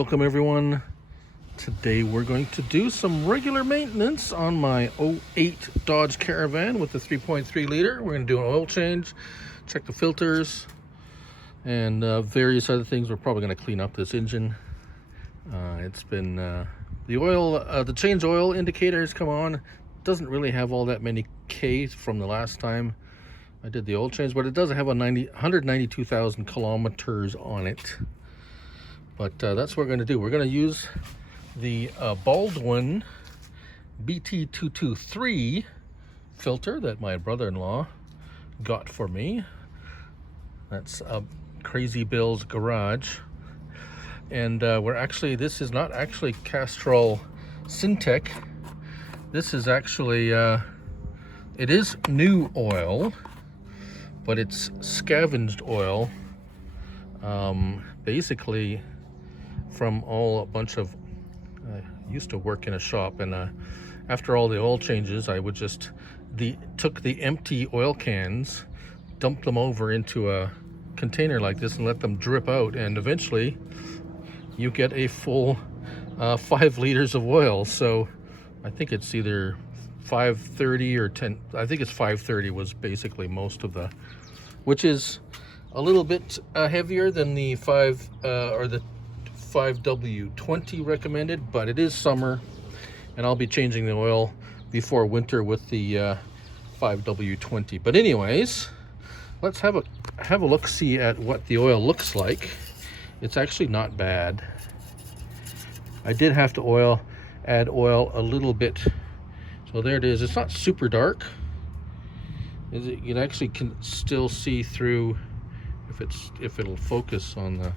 welcome everyone. Today we're going to do some regular maintenance on my '08 Dodge Caravan with the 3.3 liter. We're going to do an oil change, check the filters, and various other things. We're probably going to clean up this engine. It's been the change oil indicator has come on. Doesn't really have all that many Ks from the last time I did the oil change, but it does have 192,000 kilometers on it. But that's what we're going to do. We're going to use the Baldwin BT223 filter that my brother-in-law got for me. That's Crazy Bill's garage. And this is not actually Castrol Syntec. This is actually, it is new oil, but it's scavenged oil. Basically, from a bunch of, I used to work in a shop, and after all the oil changes, I would just took the empty oil cans, dumped them over into a container like this and let them drip out, and eventually you get a full 5 liters of oil. So I think it's either 530 or 10. I think it's 530 was basically most of which is a little bit heavier than the 5W20 recommended, but it is summer and I'll be changing the oil before winter with the 5W20. But anyways, let's have a look see at what the oil looks like. It's actually not bad. I did have to add oil a little bit. So there it is. It's not super dark. You actually can still see through if it'll focus on the.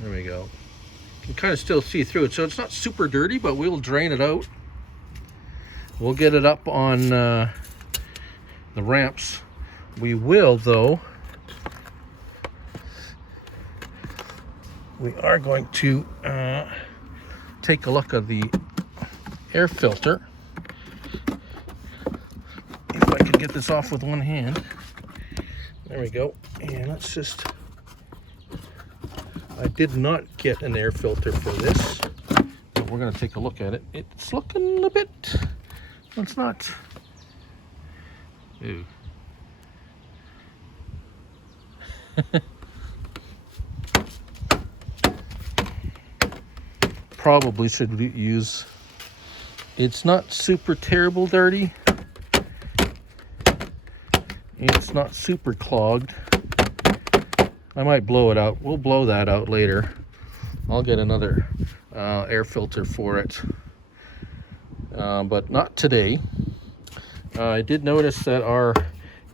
There we go. You can kind of still see through it. So it's not super dirty, but we'll drain it out. We'll get it up on the ramps. We will, though. We are going to take a look at the air filter. If I can get this off with one hand. There we go. And let's just, I did not get an air filter for this, but we're going to take a look at it. It's looking a bit, it's not, ooh. Probably should use, it's not super terrible dirty. It's not super clogged. I might blow it out. We'll blow that out later. I'll get another air filter for it, but not today. I did notice that our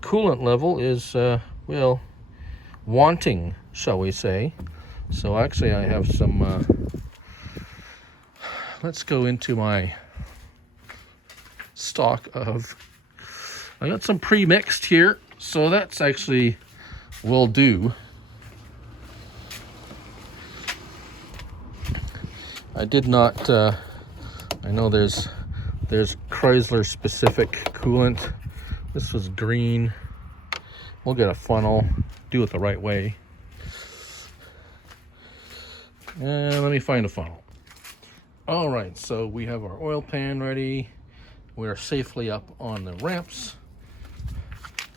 coolant level is, well, wanting, shall we say. So actually I have some, let's go into my stock of, I got some pre-mixed here, so that's actually will do. I did not, I know there's Chrysler specific coolant. This was green. We'll get a funnel, do it the right way. And let me find a funnel. All right, so we have our oil pan ready. We're safely up on the ramps.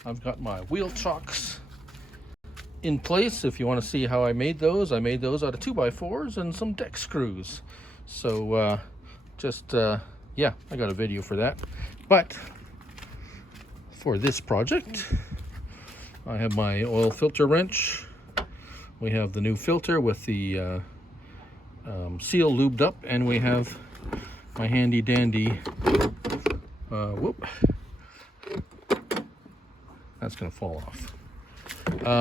I've got my wheel chocks in place. If you want to see how I made those out of 2x4s and some deck screws. So yeah, I got a video for that. But for this project, I have my oil filter wrench. We have the new filter with the seal lubed up, and we have my handy dandy that's gonna fall off.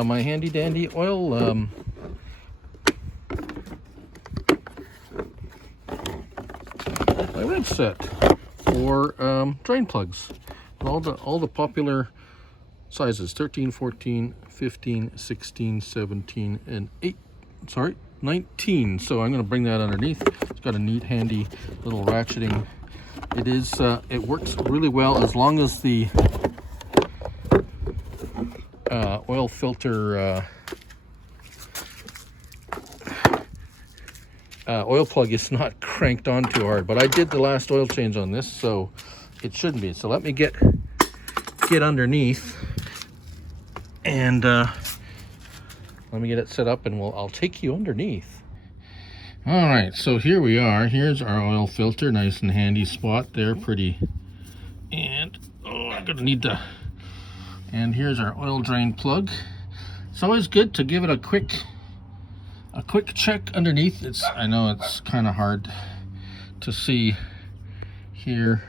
My handy dandy oil my wrench set for drain plugs. All the popular sizes: 13, 14, 15, 16, 17, and 19. So I'm going to bring that underneath. It's got a neat, handy little ratcheting. It works really well as long as the oil filter oil plug is not cranked on too hard, but I did the last oil change on this, so it shouldn't be. So let me get underneath and let me get it set up, and I'll take you underneath. All right, so here we are. Here's our oil filter, nice and handy spot there, pretty. And oh, I'm gonna need to. And here's our oil drain plug. It's always good to give it a quick check underneath. I know it's kind of hard to see here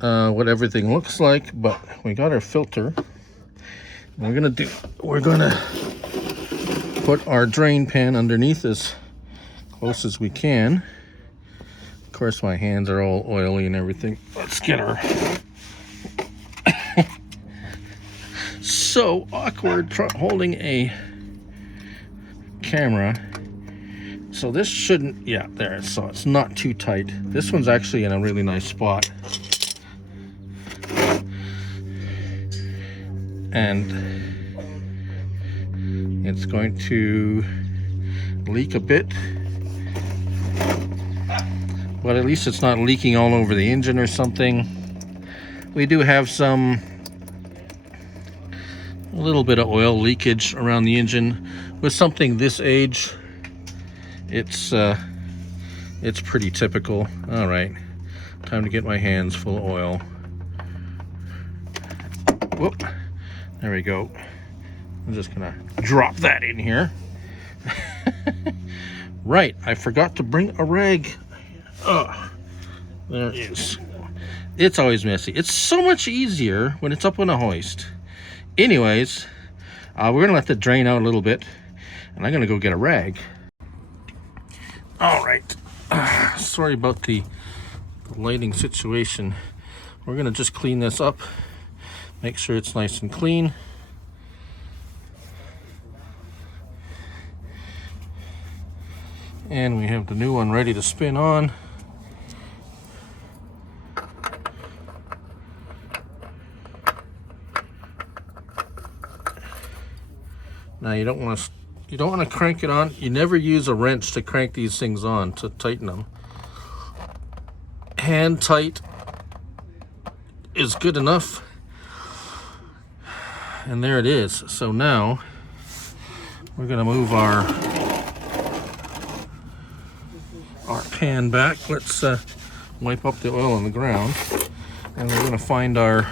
what everything looks like, but we got our filter. We're gonna put our drain pan underneath as close as we can. Of course, my hands are all oily and everything. Let's get our so awkward holding a camera. So this shouldn't, yeah, there, so it's not too tight. This one's actually in a really nice spot. And it's going to leak a bit, but at least it's not leaking all over the engine or something. We do have a little bit of oil leakage around the engine. With something this age, it's pretty typical. All right, time to get my hands full of oil. Whoop, there we go. I'm just gonna drop that in here. Right, I forgot to bring a rag. Oh, there it is. It's always messy. It's so much easier when it's up on a hoist. Anyways, we're gonna let that drain out a little bit, and I'm gonna go get a rag. All right, sorry about the lighting situation. We're gonna just clean this up, make sure it's nice and clean. And we have the new one ready to spin on. Now you don't want to crank it on. You never use a wrench to crank these things on to tighten them. Hand tight is good enough. And there it is. So now we're going to move our pan back. Let's wipe up the oil on the ground, and we're going to find our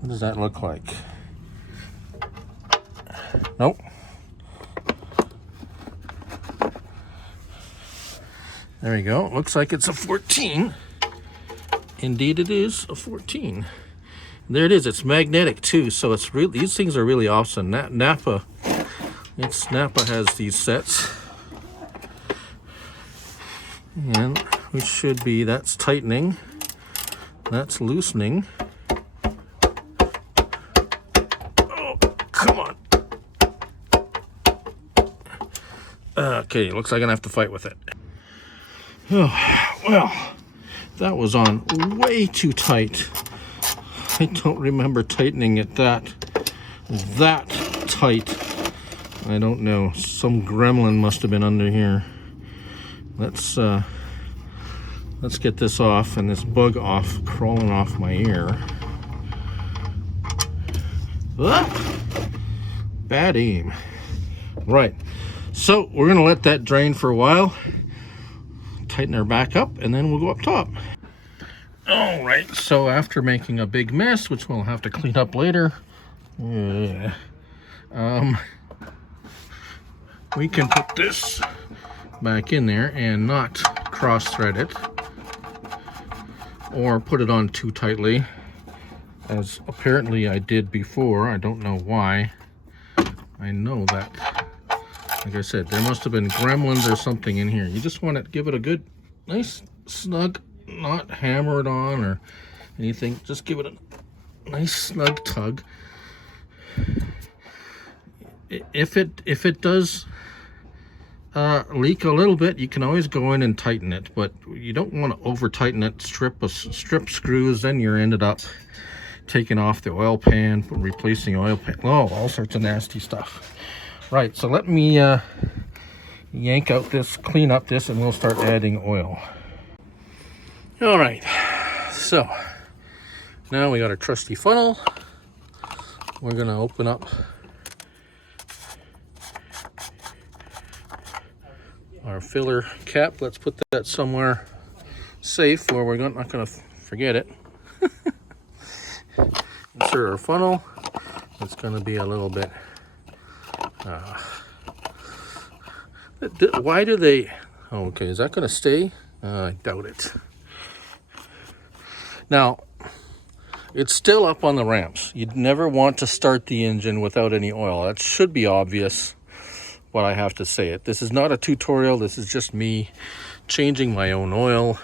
what does that look like? Nope. There we go. It looks like it's a 14. Indeed it is a 14. There it is. It's magnetic too, so it's really, these things are really awesome. Napa has these sets, and we should be, that's tightening, that's loosening. Oh, come on. Okay, looks like I'm gonna have to fight with it. Oh, well, that was on way too tight. I don't remember tightening it that tight. I don't know. Some gremlin must have been under here. Let's get this off, and this bug off, crawling off my ear. Ah! Bad aim. Right. So we're gonna let that drain for a while. Tighten her back up, and then we'll go up top. All right. So after making a big mess, which we'll have to clean up later, we can put this back in there and not cross thread it or put it on too tightly, as apparently I did before. I don't know why. I know that, like I said, there must have been gremlins or something in here. You just want to give it a good, nice, snug, not hammer it on or anything. Just give it a nice, snug tug. If it does leak a little bit, you can always go in and tighten it, but you don't want to over tighten it. Strip screws, then you're ended up taking off the oil pan, replacing oil pan. Oh, all sorts of nasty stuff. Right, so let me yank out this, clean up this, and we'll start adding oil. All right, so now we got our trusty funnel. We're gonna open up our filler cap. Let's put that somewhere safe where we're not gonna forget it. Insert our funnel. It's gonna be a little bit, why do they, oh, okay, is that gonna stay? I doubt it. Now, it's still up on the ramps. You'd never want to start the engine without any oil. That should be obvious, but I have to say it. This is not a tutorial. This is just me changing my own oil.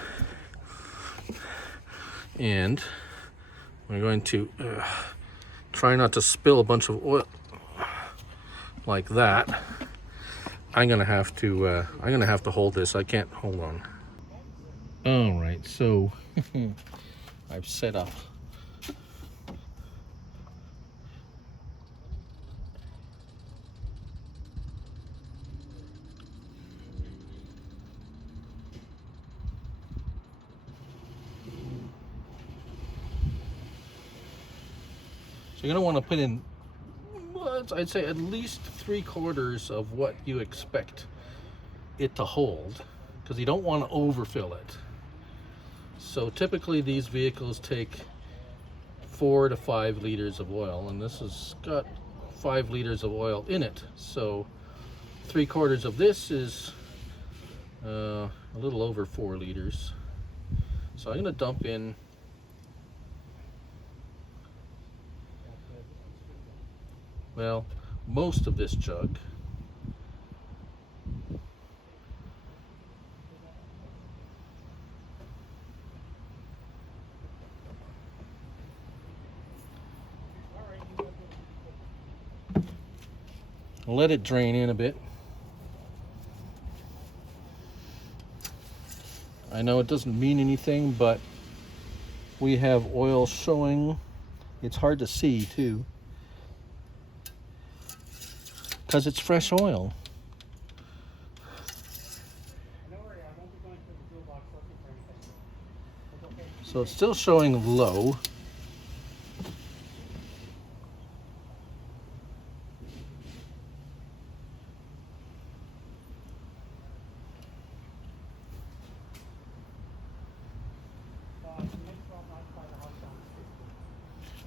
And we're going to try not to spill a bunch of oil like that. I'm gonna have to hold this. I can't hold on. All right, so I've set up so you're gonna want to put in, I'd say at least 3/4 of what you expect it to hold, because you don't want to overfill it. So typically these vehicles take 4 to 5 liters of oil, and this has got 5 liters of oil in it. So 3/4 of this is a little over 4 liters. So I'm going to dump in most of this jug. Let it drain in a bit. I know it doesn't mean anything, but we have oil showing. It's hard to see too, because it's fresh oil. So it's still showing low.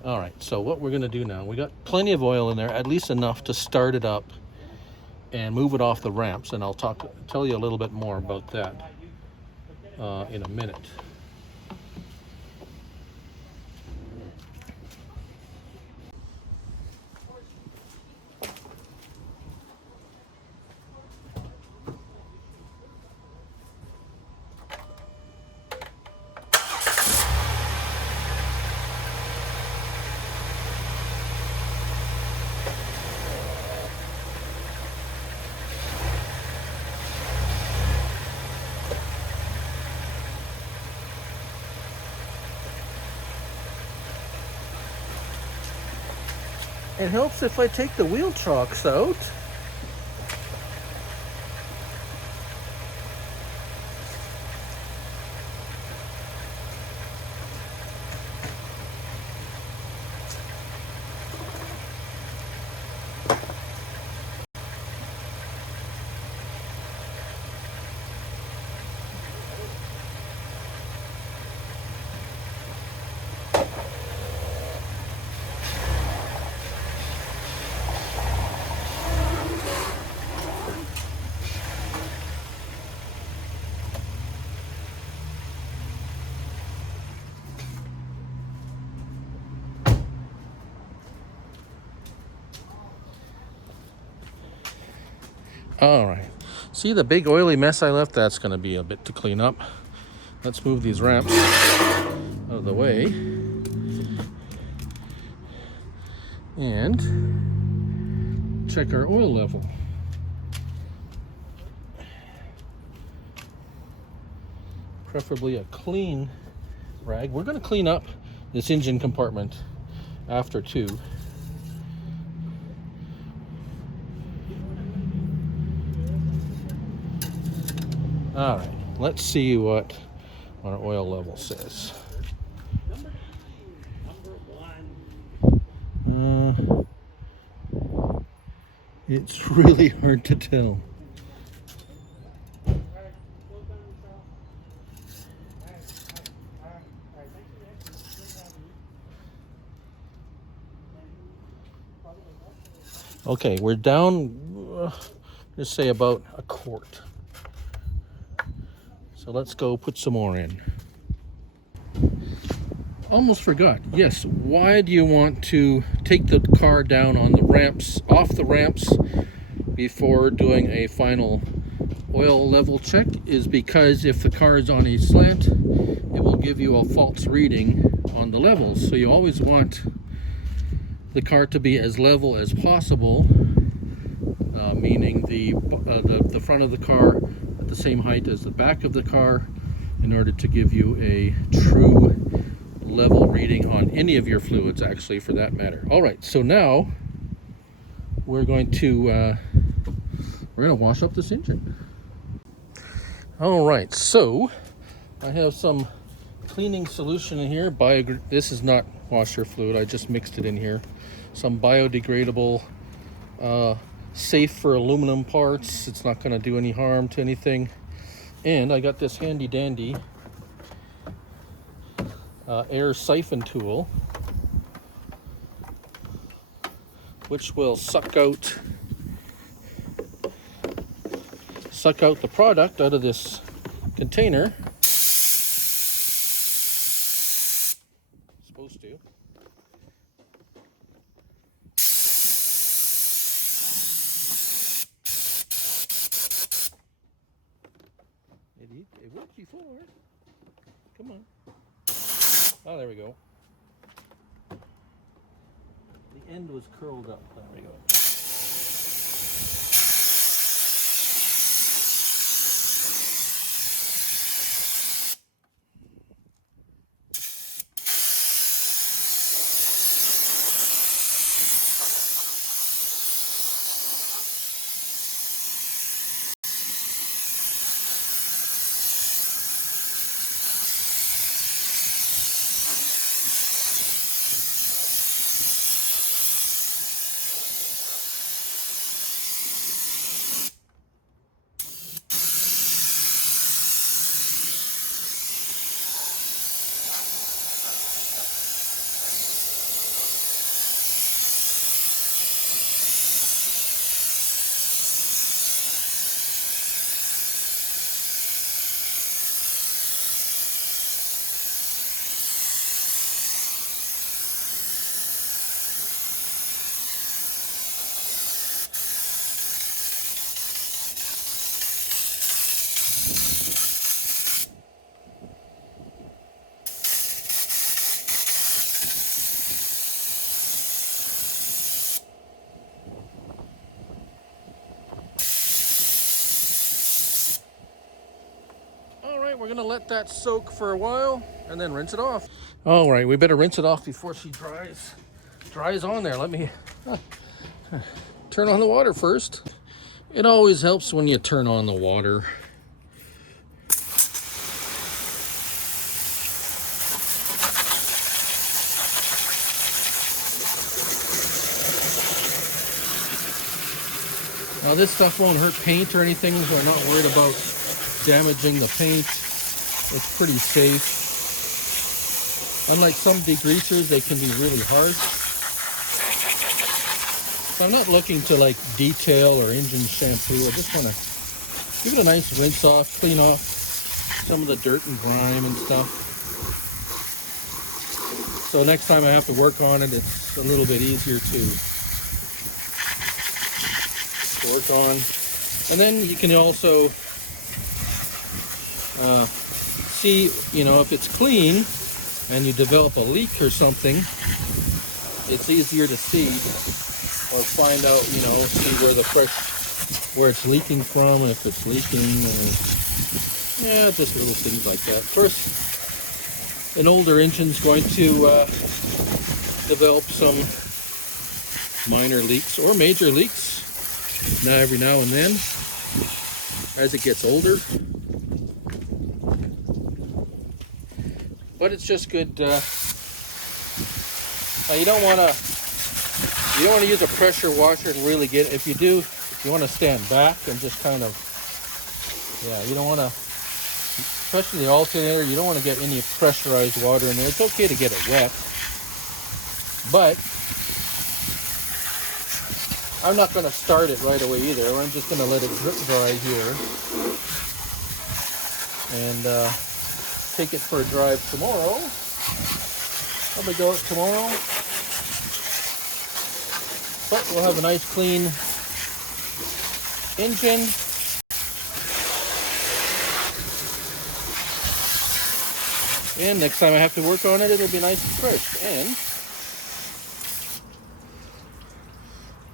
All right, so what we're gonna do now, we got plenty of oil in there, at least enough to start it up and move it off the ramps, and I'll tell you a little bit more about that in a minute. It helps if I take the wheel chocks out. All right, see the big oily mess I left? That's gonna be a bit to clean up. Let's move these ramps out of the way and check our oil level. Preferably a clean rag. We're gonna clean up this engine compartment after too. All right, let's see what our oil level says. It's really hard to tell. Okay, we're down, let's say about a quart. So let's go put some more in. Almost forgot. Yes, why do you want to take the car down on the ramps, off the ramps, before doing a final oil level check? Is because if the car is on a slant, it will give you a false reading on the levels. So you always want the car to be as level as possible, meaning the front of the car at the same height as the back of the car, in order to give you a true level reading on any of your fluids, actually, for that matter. All right, so now we're going to wash up this engine. All right, so I have some cleaning solution in here. This is not washer fluid, I just mixed it in here. Some biodegradable, safe for aluminum parts. It's not going to do any harm to anything. And I got this handy dandy air siphon tool, which will suck out the product out of this container. Supposed to. It worked before. Come on. Oh, there we go. The end was curled up. There we go. We're gonna let that soak for a while and then rinse it off. All right, we better rinse it off before she dries on there. Let me turn on the water first. It always helps when you turn on the water. Now this stuff won't hurt paint or anything, so we're not worried about damaging the paint. It's pretty safe. Unlike some degreasers, they can be really harsh. So I'm not looking to like detail or engine shampoo. I just want to give it a nice rinse off, clean off some of the dirt and grime and stuff. So next time I have to work on it, it's a little bit easier to work on. And then you can also see, you know, if it's clean and you develop a leak or something, it's easier to see or find out, you know, see where it's leaking from, if it's leaking, or yeah, just little things like that. Of course, an older engine's going to develop some minor leaks or major leaks every now and then as it gets older. but it's just good. You don't want to use a pressure washer and really get it. If you do, you want to stand back and just kind of, yeah, you don't want to, especially the alternator, you don't want to get any pressurized water in there. It's okay to get it wet, but I'm not going to start it right away either. I'm just going to let it drip dry here and take it for a drive tomorrow. Probably go out tomorrow. But we'll have a nice clean engine. And next time I have to work on it, it'll be nice and fresh. And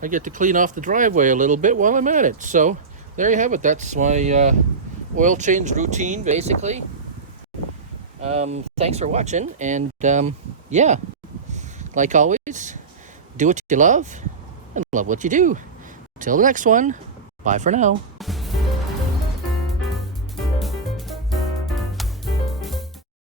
I get to clean off the driveway a little bit while I'm at it. So there you have it. That's my oil change routine, basically. Thanks for watching. And yeah, like always, do what you love and love what you do. Till the next one, bye for now.